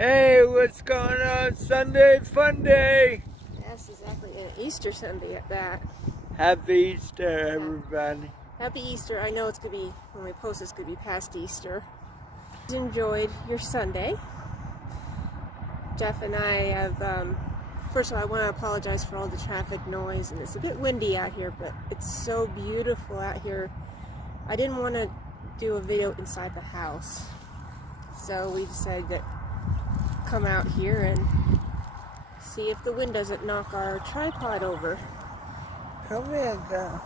Hey, what's going on? Sunday fun day. Yes, exactly. And Easter Sunday at that. Happy Easter, everybody. Happy Easter. I know it's going to be, when we post this, going to be past Easter. Enjoyed your Sunday. Jeff and I have, first of all, I want to apologize for all the traffic noise, and it's a bit windy out here, but it's so beautiful out here. I didn't want to do a video inside the house, so we decided to come out here and see if the wind doesn't knock our tripod over. Come in, girl.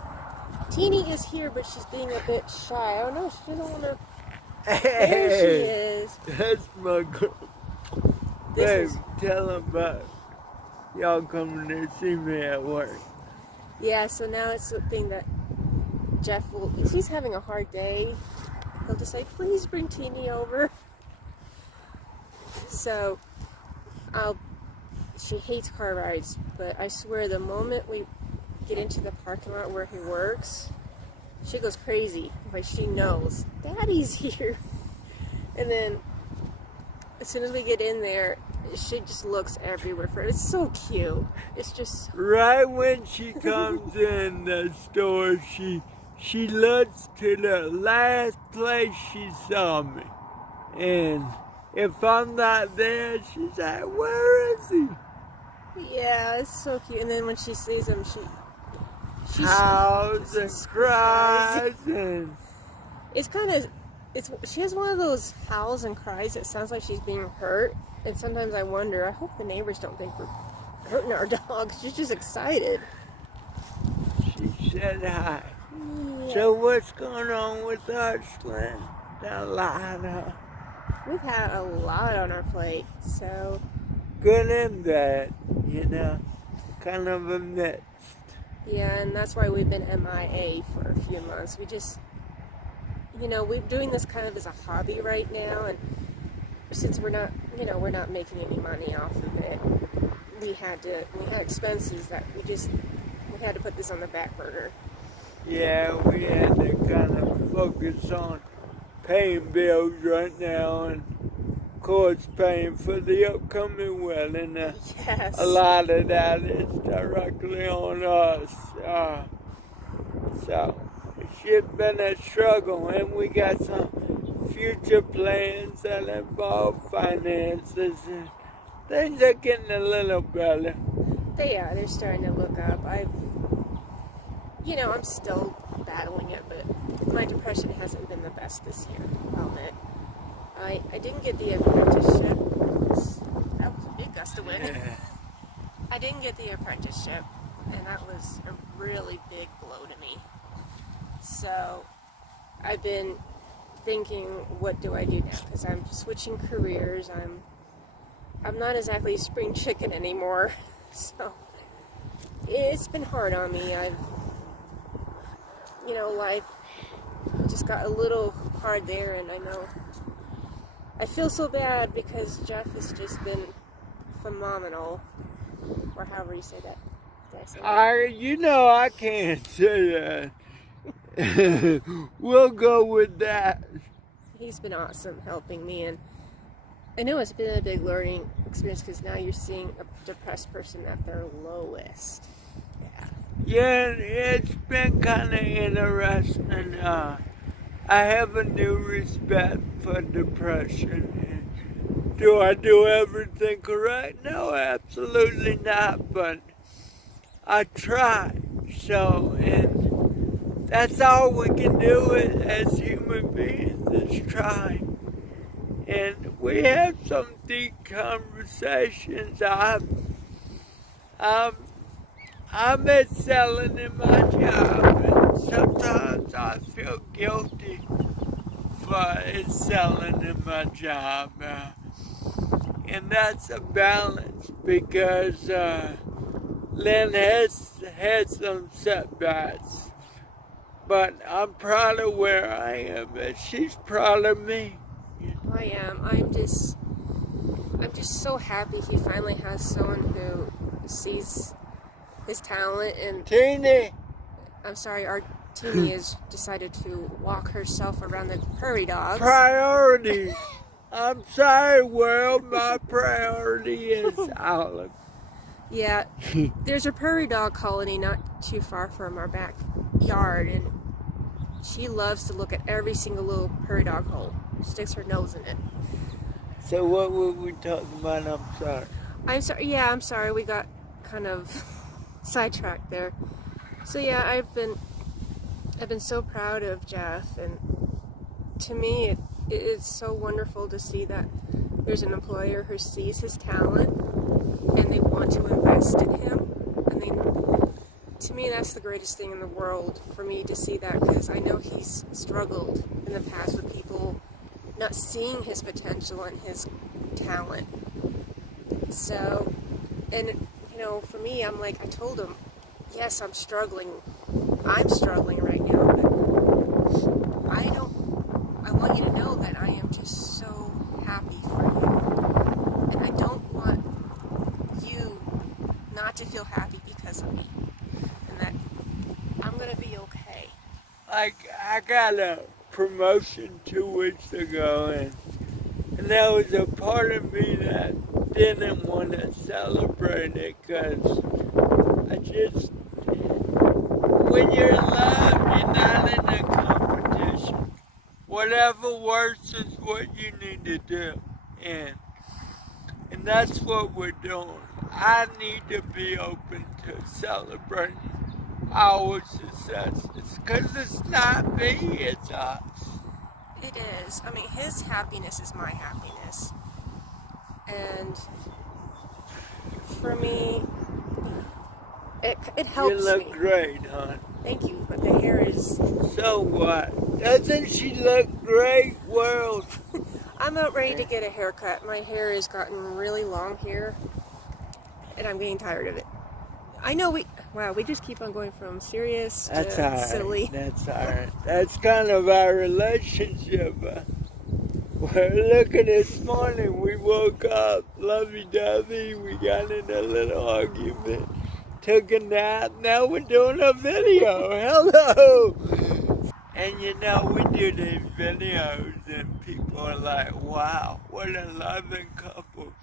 Teeny is here, but she's being a bit shy. I don't know, she doesn't want to. Hey, There she is. That's my girl. Babe, tell them about y'all coming to see me at work. Yeah, so now it's something that Jeff will, if he's having a hard day, he'll just say, please bring Teeny over. So, she hates car rides, but I swear the moment we get into the parking lot where he works, she goes crazy. Like, she knows, Daddy's here. And then, as soon as we get in there, she just looks everywhere for it. It's so cute. It's just so Right when she comes in the store, she looks to the last place she saw me. And if I'm not there, she's like, where is he? yeah, it's so cute. And then when she sees him, she Howls and cries and it's kind of, she has one of those howls and cries that sounds like she's being hurt. And sometimes I wonder, I hope the neighbors don't think we're hurting our dog. She's just excited. she said hi. Yeah. So what's going on with us, Lynn? A lot. We've had a lot on our plate, so Good and bad, kind of a mix. yeah, and that's why we've been MIA for a few months. We just, we're doing this kind of as a hobby right now, and since we're not making any money off of it, we had expenses that we had to put this on the back burner. Yeah, we had to kind of focus on paying bills right now and, of course, paying for the upcoming wedding. Yes. A lot of that is directly on us. So, it's been a struggle, and we got some future plans that involve finances, and things are getting a little better. They're starting to look up. I'm still battling it, but my depression hasn't been the best this year, I'll admit. I didn't get the apprenticeship. That was a big gust of wind. I didn't get the apprenticeship, and that was a really big blow to me. So I've been thinking, what do I do now? Because I'm switching careers. I'm not exactly spring chicken anymore. So it's been hard on me. Life just got a little hard there, and I feel so bad because Jeff has just been phenomenal, or however you say that. Did I say that? I can't say that. We'll go with that. He's been awesome helping me, and I know it's been a big learning experience because now you're seeing a depressed person at their lowest. Yeah, it's been kind of interesting. I have a new respect for depression. Do I do everything correct? No, absolutely not, but I try. So, and that's all we can do as human beings is try. And we have some deep conversations. I'm excelling in my job, and sometimes I feel guilty for excelling in my job. And that's a balance because Lynn has had some setbacks. But I'm proud of where I am, and she's proud of me. I am. I'm just so happy he finally has someone who sees his talent. And Teeny! I'm sorry, our Teeny has decided to walk herself around the prairie dog. Priorities! I'm sorry, world. My priority is Olive. Yeah, there's a prairie dog colony not too far from our backyard, and she loves to look at every single little prairie dog hole. Sticks her nose in it. So what were we talking about? I'm sorry. I'm sorry. Yeah, I'm sorry. We got kind of sidetracked there. So yeah, I've been so proud of Jeff, and to me, it's so wonderful to see that there's an employer who sees his talent and they want to invest in him. And to me, that's the greatest thing in the world for me to see that, because I know he's struggled in the past with people not seeing his potential and his talent. So, and you know, for me, I'm like, I told him, yes, I'm struggling right now, but I want you to know that I am just so happy for you. And I don't want you not to feel happy because of me. And that I'm going to be okay. Like, I got a promotion 2 weeks ago, and there was a part of me that didn't want to celebrate it, because I just, when you're in love, you're not in a competition. Whatever works is what you need to do, and that's what we're doing. I need to be open to celebrating our successes, because it's not me, it's us. It is. I mean, his happiness is my happiness. And for me, it helps me. You look great, hon. Thank you, but the hair is... So what? Doesn't she look great, world? I'm about ready to get a haircut. My hair has gotten really long here, and I'm getting tired of it. I know we just keep on going from serious to silly. That's all right. That's kind of our relationship. Well, look at this morning. We woke up lovey-dovey. We got in a little argument. Took a nap. Now we're doing a video. Hello. And you know, we do these videos and people are like, wow, what a loving couple.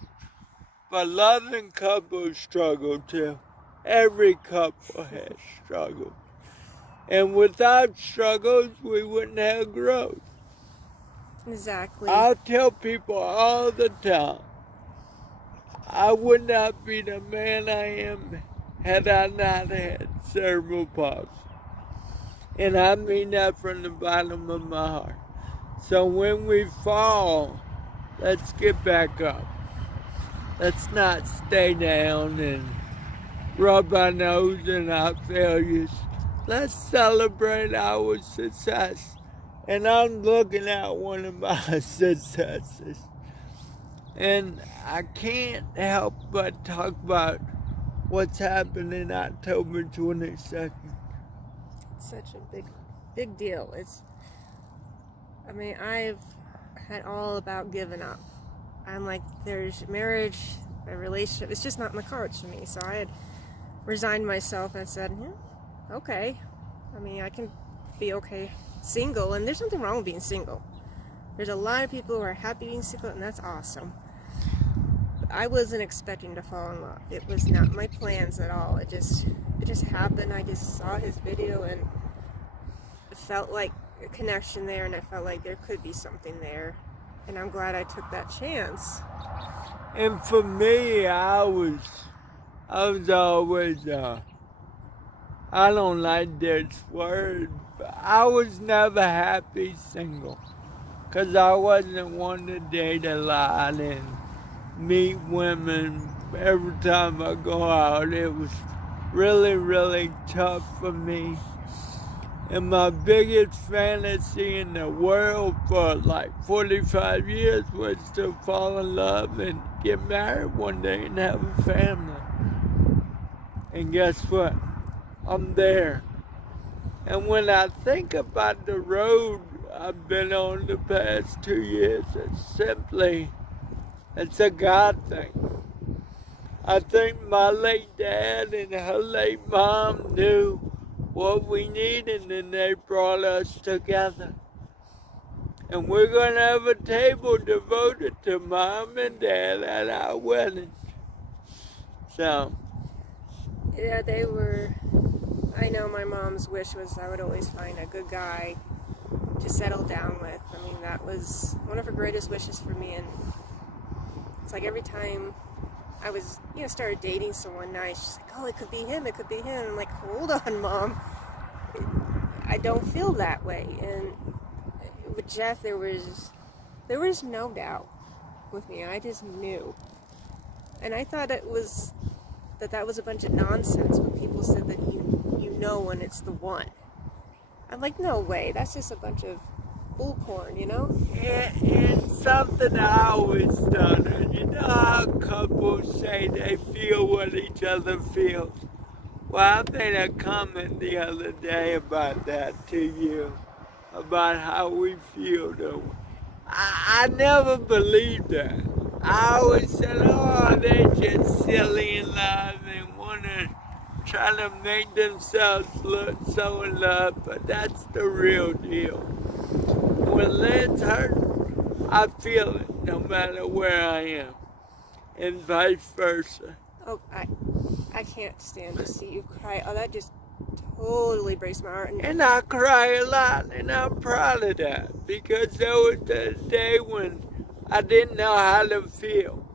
But loving couples struggle too. Every couple has struggles. And without struggles, we wouldn't have growth. Exactly. I tell people all the time, I would not be the man I am had I not had cerebral palsy. And I mean that from the bottom of my heart. So when we fall, let's get back up. Let's not stay down and rub our nose in our failures. Let's celebrate our success. And I'm looking at one of my successes. And I can't help but talk about what's happening October 22nd. It's such a big deal. I've had all about giving up. I'm like, there's marriage, a relationship, it's just not in the cards for me. So I had resigned myself and said, okay. I mean, I can be okay single, and there's nothing wrong with being single. There's a lot of people who are happy being single, and that's awesome. But I wasn't expecting to fall in love. It was not my plans at all. It just happened. I just saw his video and it felt like a connection there, and I felt like there could be something there. And I'm glad I took that chance. And for me, I was always, I don't like this word, but I was never happy single. Because I wasn't one to date a lot and meet women every time I go out. It was really, really tough for me. And my biggest fantasy in the world for like 45 years was to fall in love and get married one day and have a family. And guess what? I'm there. And when I think about the road I've been on the past 2 years, it's a God thing. I think my late dad and her late mom knew what we needed, and they brought us together. And we're going to have a table devoted to Mom and Dad at our wedding. So. Yeah, they were... I know my mom's wish was I would always find a good guy to settle down with. I mean, that was one of her greatest wishes for me. And it's like every time I was, started dating someone nice, she's like, oh, it could be him, it could be him. I'm like, hold on, Mom. I don't feel that way. And with Jeff, there was no doubt with me. I just knew. And I thought that was a bunch of nonsense when people said that you know when it's the one. I'm like, no way. That's just a bunch of bullcorn, It's something I always done. You know how couples say they feel what each other feels? Well, I made a comment the other day about that to you, about how we feel. Though I never believed that. I always said, oh, they're just silly in love and want to try to make themselves look so in love, but that's the real deal. When Lynn's hurt, I feel it no matter where I am, and vice versa. Oh, I can't stand to see you cry. Oh, that just totally breaks my heart. And I cry a lot, and I'm proud of that, because there was a day when I didn't know how to feel.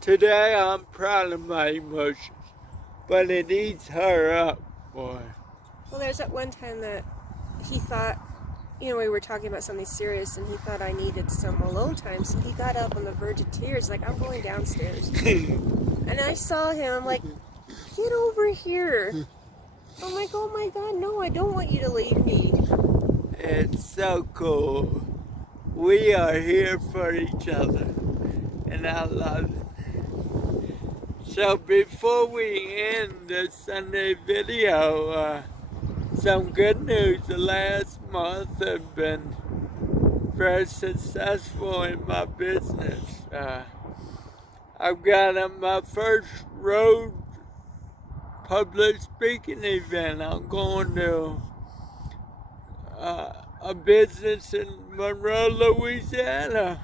Today, I'm proud of my emotions, but it eats her up, boy. Well, there's that one time that he thought, we were talking about something serious, and he thought I needed some alone time, so he got up on the verge of tears, like, I'm going downstairs. And I saw him, I'm like, get over here. I'm like, oh my God, no, I don't want you to leave me. It's so cool. We are here for each other, and I love it. So before we end the Sunday video, some good news. The last month I've been very successful in my business. I've got my first road public speaking event. I'm going to a business in Monroe, Louisiana.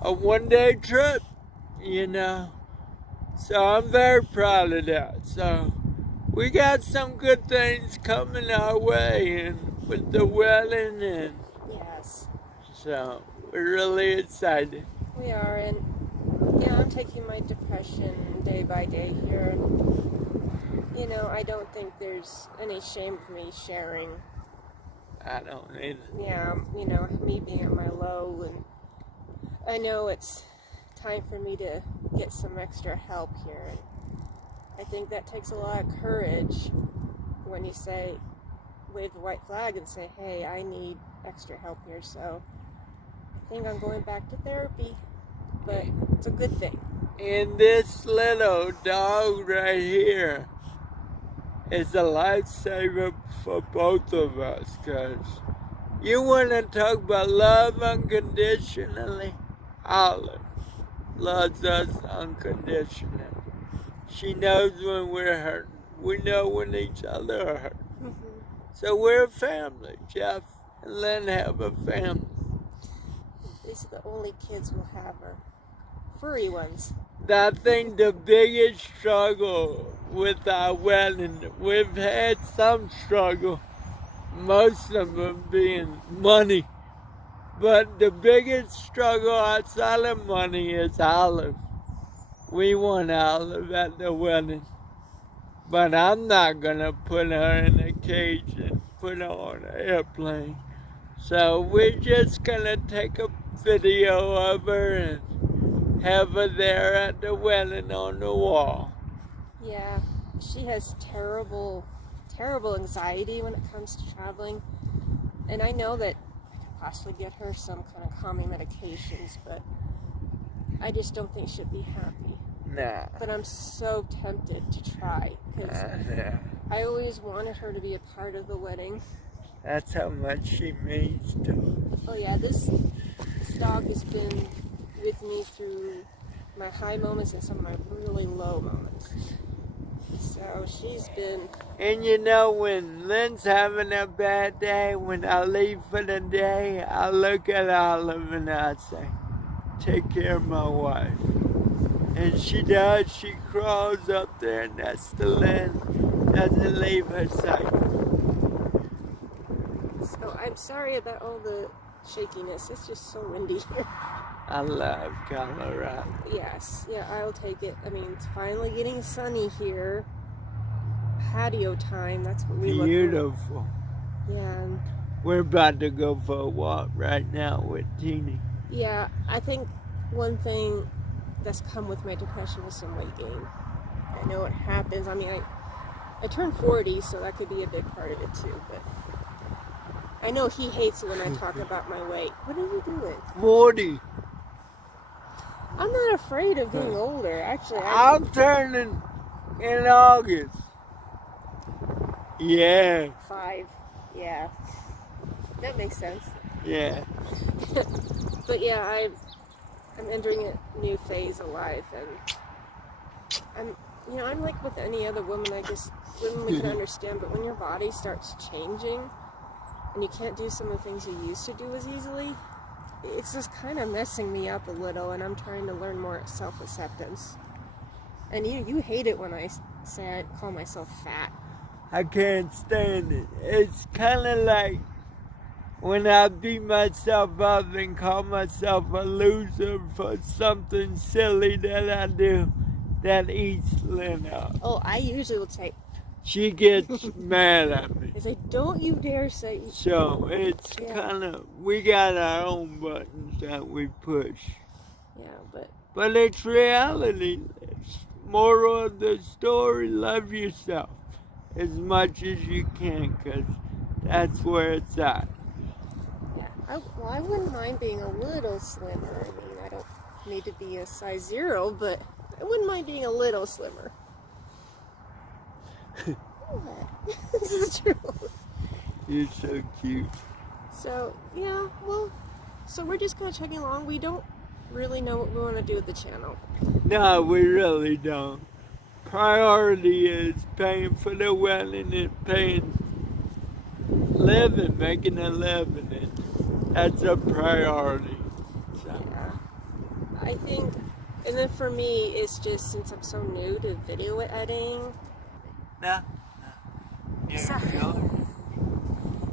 A one-day trip, So I'm very proud of that. So we got some good things coming our way, and with the wedding, and yes, so we're really excited. We are, and I'm taking my depression day by day here. And, I don't think there's any shame for me sharing. I don't either. Yeah, me being at my low, and I know it's time for me to get some extra help here. And I think that takes a lot of courage when you wave the white flag and say, hey, I need extra help here. So I think I'm going back to therapy, but it's a good thing. And this little dog right here is a lifesaver for both of us, because you want to talk about love unconditionally. Olive loves us unconditionally. She knows when we're hurting. We know when each other are hurting. Mm-hmm. So we're a family. Jeff and Lynn have a family. These are the only kids we'll have are furry ones. I think the biggest struggle with our wedding, we've had some struggle, most of them being money. But the biggest struggle outside of money is Olive. We want Olive at the wedding. But I'm not going to put her in a cage and put her on an airplane. So we're just going to take a video of her and have her there at the wedding on the wall. Yeah, she has terrible anxiety when it comes to traveling. And I know that I could possibly get her some kind of calming medications, but I just don't think she'd be happy. Nah. But I'm so tempted to try, because I always wanted her to be a part of the wedding. That's how much she means to us. Oh yeah, this dog has been with me through my high moments and some of my really low moments. So she's been, And you know, when Lynn's having a bad day, when I leave for the day, I look at Olive and I say, take care of my wife. And she does. She crawls up there next to Lynn, doesn't leave her sight. so I'm sorry about all the shakiness. It's just so windy here. I love Colorado. Yes, yeah, I'll take it. I mean, it's finally getting sunny here. Patio time, that's what we look Beautiful. for. Yeah, and We're about to go for a walk right now with Teeny. yeah, I think one thing that's come with my depression is some weight gain. I know it happens. I mean, I turned 40, so that could be a big part of it too, but I know he hates it when I talk about my weight. What are you doing? 40. I'm not afraid of getting older. Actually, I'm turning in August. Yeah. 5. Yeah. That makes sense. Yeah. But yeah, I'm entering a new phase of life, and I'm like with any other woman. I guess women we can understand, but when your body starts changing and you can't do some of the things you used to do as easily, it's just kind of messing me up a little, and I'm trying to learn more self-acceptance. And you hate it when I say I call myself fat. I can't stand it. It's kind of like when I beat myself up and call myself a loser for something silly that I do that eats Lynn up. Oh, I usually would say, She gets mad at me. I say, don't you dare say. So it's Yeah. kind of, we got our own buttons that we push. Yeah, But it's reality. It's moral of the story, love yourself as much as you can, because that's where it's at. yeah. I wouldn't mind being a little slimmer. I mean, I don't need to be a size 0, but I wouldn't mind being a little slimmer. This is true. You're so cute. So, yeah, well, so we're just kind of chugging along. We don't really know what we want to do with the channel. No, we really don't. Priority is paying for the wedding and paying, making a living. And that's a priority. So. Yeah. I think, and then for me, it's just since I'm so new to video editing. No.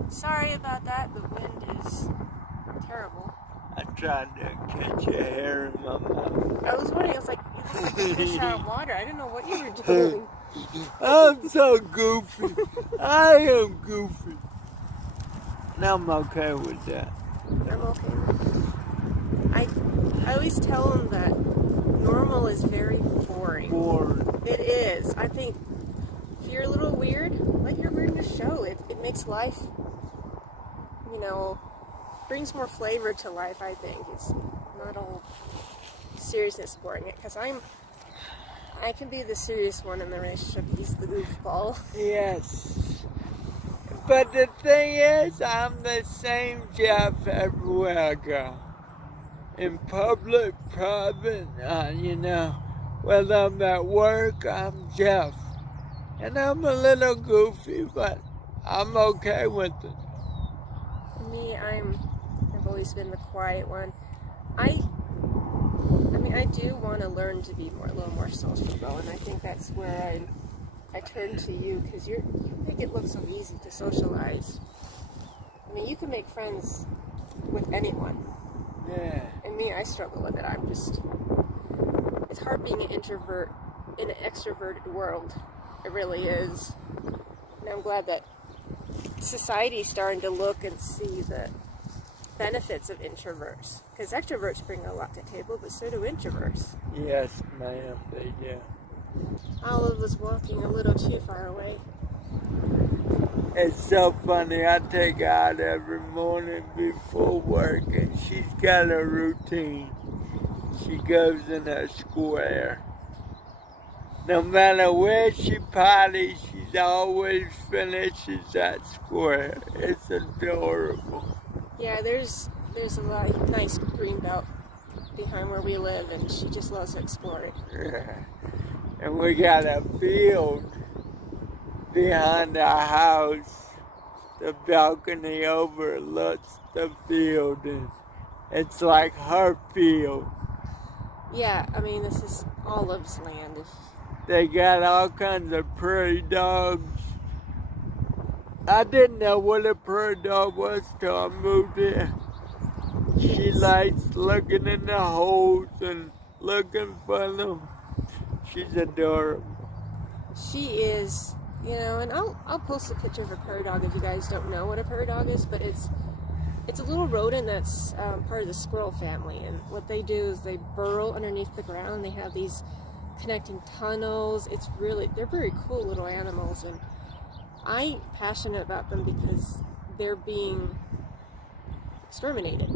Sorry about that. The wind is terrible. I tried to catch a hair in my mouth. I was wondering, I was like, you look like a fish out of water. I didn't know what you were doing. I'm so goofy. I am goofy. And I'm okay with that. I'm okay with it. I always tell them that normal is very boring. Boring. It is. I think if you're a little weird, let your weirdness show. It makes life, brings more flavor to life, I think. It's not all seriousness boring. Because I can be the serious one in the relationship. He's the goofball. Yes. But the thing is, I'm the same Jeff everywhere I go. In public, private, whether I'm at work, I'm Jeff. And I'm a little goofy, but I'm okay with it. For me, I've always been the quiet one. I do want to learn to be a little more sociable, and I think that's where I turn to you, because you make it look so easy to socialize. I mean, you can make friends with anyone. Yeah. And me, I struggle with it. It's hard being an introvert in an extroverted world. It really is. And I'm glad that society's starting to look and see the benefits of introverts. Because extroverts bring a lot to the table, but so do introverts. Yes, ma'am, they do. Olive was walking a little too far away. It's so funny. I take her out every morning before work, and she's got a routine. She goes in a square. No matter where she potties, she always finishes that square. It's adorable. Yeah, there's a lot of nice green belt behind where we live, and she just loves to explore it. Yeah. And we got a field behind our house. The balcony overlooks the field, and it's like her field. Yeah, I mean, this is Olive's land. They got all kinds of prairie dogs. I didn't know what a prairie dog was till I moved here. She likes looking in the holes and looking for them. She's adorable. She is, and I'll post a picture of a prairie dog if you guys don't know what a prairie dog is, but it's a little rodent that's part of the squirrel family, and what they do is they burrow underneath the ground. They have these connecting tunnels. They're very cool little animals, and I'm passionate about them because they're being exterminated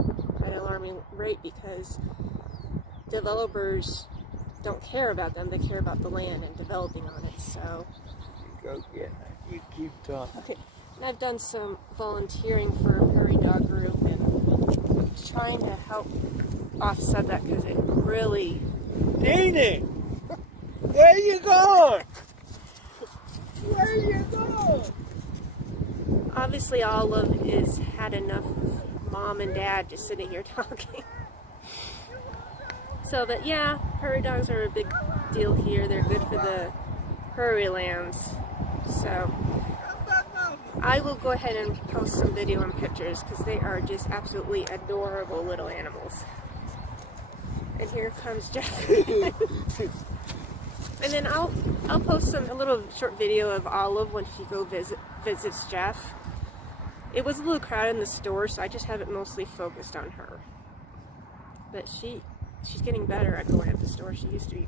at an alarming rate because developers don't care about them. They care about the land and developing on it. So Go get it. You keep talking. okay, and I've done some volunteering for a prairie dog group and trying to help offset that because it really. Dini, where you going? Where you going? Obviously, Olive is had enough of mom and dad just sitting here talking. So, but yeah, prairie dogs are a big deal here. They're good for the prairie lands. So, I will go ahead and post some video and pictures because they are just absolutely adorable little animals. And here comes Jeff. And then I'll post a little short video of Olive when she visits Jeff. It was a little crowded in the store, so I just have it mostly focused on her. But she's getting better at going at the store. She used to be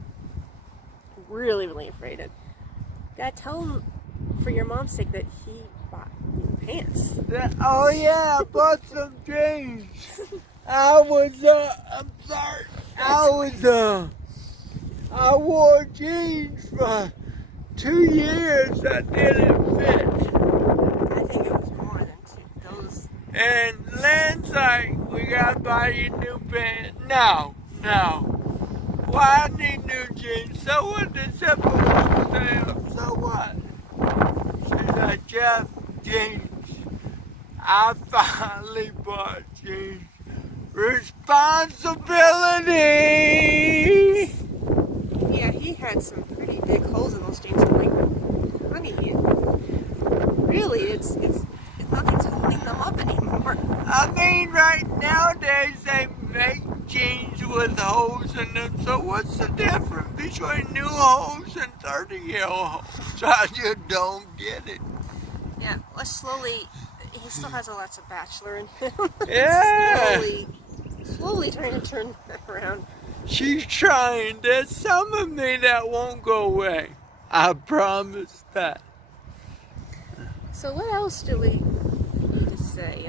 really, really afraid of. Gotta tell him for your mom's sake that he bought new pants. Oh yeah, I bought some jeans. I'm sorry. I wore jeans for 2 years that didn't fit. I think it was more than those. And Len's like, we gotta buy you new pants. No. Why I need new jeans? So what? The simple sale. So what? She's like, Jeff, jeans. I finally bought jeans. Responsibility! Yeah, he had some pretty big holes in those jeans. I'm like, honey, really, it's nothing's holding them up anymore. I mean, right nowadays they make jeans with holes in them, so what's the difference between new holes and 30-year-old holes? I just don't get it. Yeah, let's slowly. He still has lots of bachelor in him. Yeah. slowly trying to turn that around. She's trying. There's some of me that won't go away. I promise that. So what else do we need to say?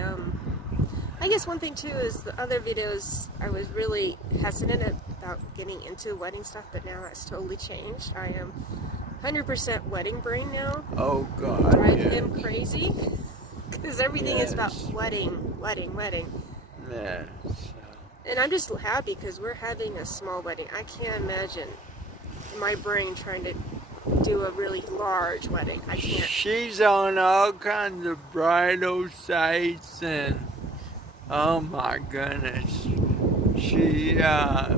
I guess one thing too is the other videos I was really hesitant about getting into wedding stuff, but now that's totally changed. I am 100% wedding brain now. Oh God. Drive him crazy because everything is about Yes. wedding. Yes. And I'm just happy because we're having a small wedding. I can't imagine my brain trying to do a really large wedding. I can't. She's on all kinds of bridal sites and oh my goodness. She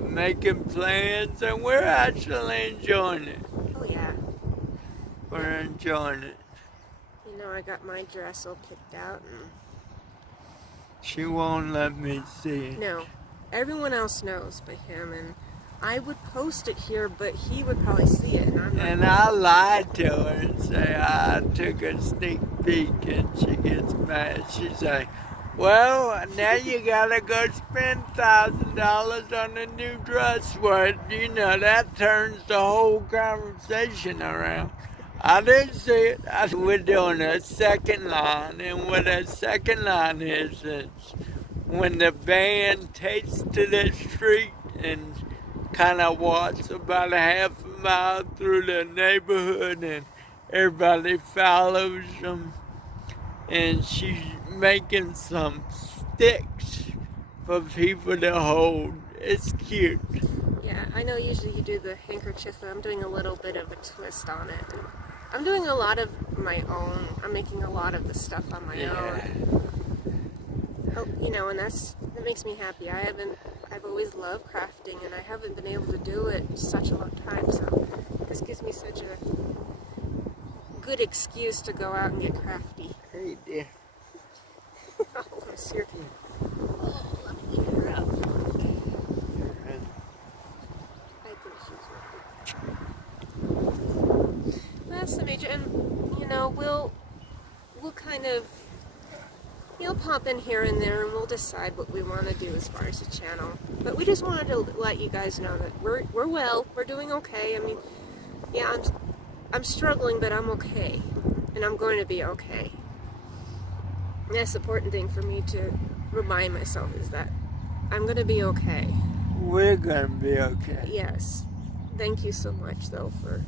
making plans and we're actually enjoying it. Oh yeah. We're enjoying it. You know, I got my dress all picked out and She won't let me see it. no. Everyone else knows but him, and I would post it here, but he would probably see it, and I'm not. And I lied to her and say I took a sneak peek, and she gets mad. She's like, well, now you gotta go spend $1,000 on a new dress. Well, you know, that turns the whole conversation around. I didn't see it. We're doing a second line, and what a second line is when the band takes to the street and kind of walks about a half a mile through the neighborhood and everybody follows them, and she's making some sticks for people to hold. It's cute. Yeah, I know usually you do the handkerchief, but I'm doing a little bit of a twist on it. I'm doing a lot of my own. I'm making a lot of the stuff on my own. Oh, you know, and that makes me happy. I've always loved crafting, and I haven't been able to do it in such a long time, so this gives me such a good excuse to go out and get crafty. Hey, dear. Oh, Monsieur. Oh, let me get her up. I think she's ready. That's the major, and you know, we'll kind of, you know, pop in here and there, and we'll decide what we want to do as far as the channel. But we just wanted to let you guys know that we're well, we're doing okay. I mean, yeah, I'm struggling, but I'm okay, and I'm going to be okay. And that's the important thing for me to remind myself, is that I'm going to be okay. We're gonna be okay. Yes. Thank you so much, though, for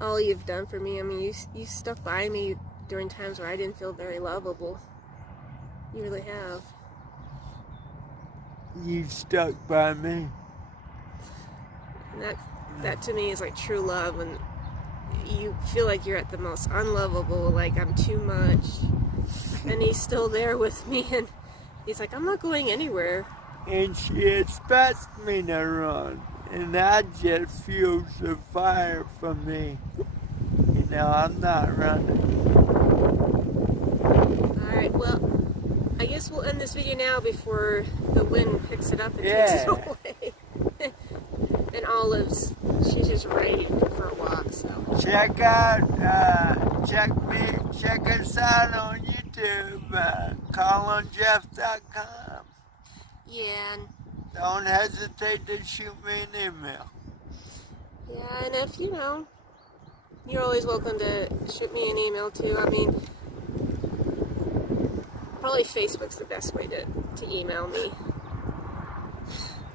all you've done for me. I mean, you stuck by me during times where I didn't feel very lovable. You really have. You stuck by me. And that to me is like true love, when you feel like you're at the most unlovable, like I'm too much, and he's still there with me, and he's like, I'm not going anywhere. And she expects me to run, and that just fuels the fire for me. You know, I'm not running. Alright, well, I guess we'll end this video now before the wind picks it up and takes it away. And Olive's, she's just ready for a walk, so. Check us out on YouTube, callinjeff.com. Yeah, and Don't hesitate to shoot me an email. yeah, and if, you know, you're always welcome to shoot me an email too. I mean, probably Facebook's the best way to email me,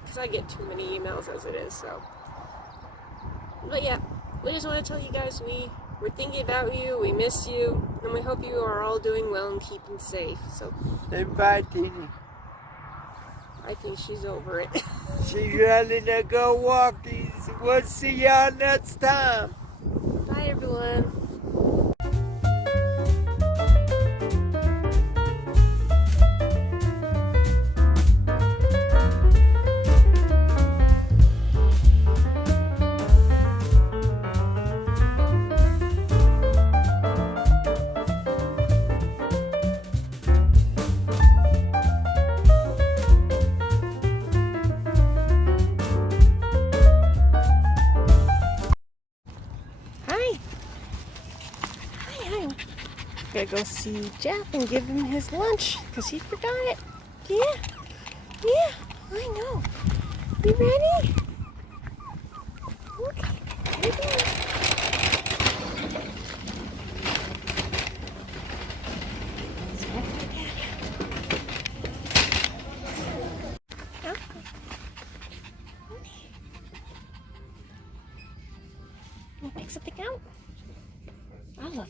because I get too many emails as it is, so. But yeah, we just want to tell you guys we're thinking about you, we miss you, and we hope you are all doing well and keeping safe. So Say bye, Teeny. I think she's over it. She's ready to go walking. We'll see y'all next time. Bye, everyone. Hi. Hi. Gotta go see Jeff and give him his lunch, because he forgot it. Yeah. Yeah, I know. You ready? Okay. Here you go. It's after Daddy. Okay. You pick something out? Olive.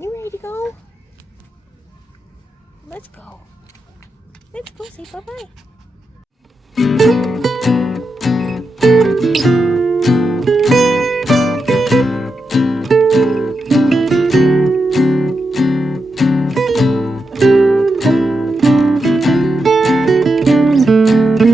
You ready to go? Let's go. Let's go say bye-bye.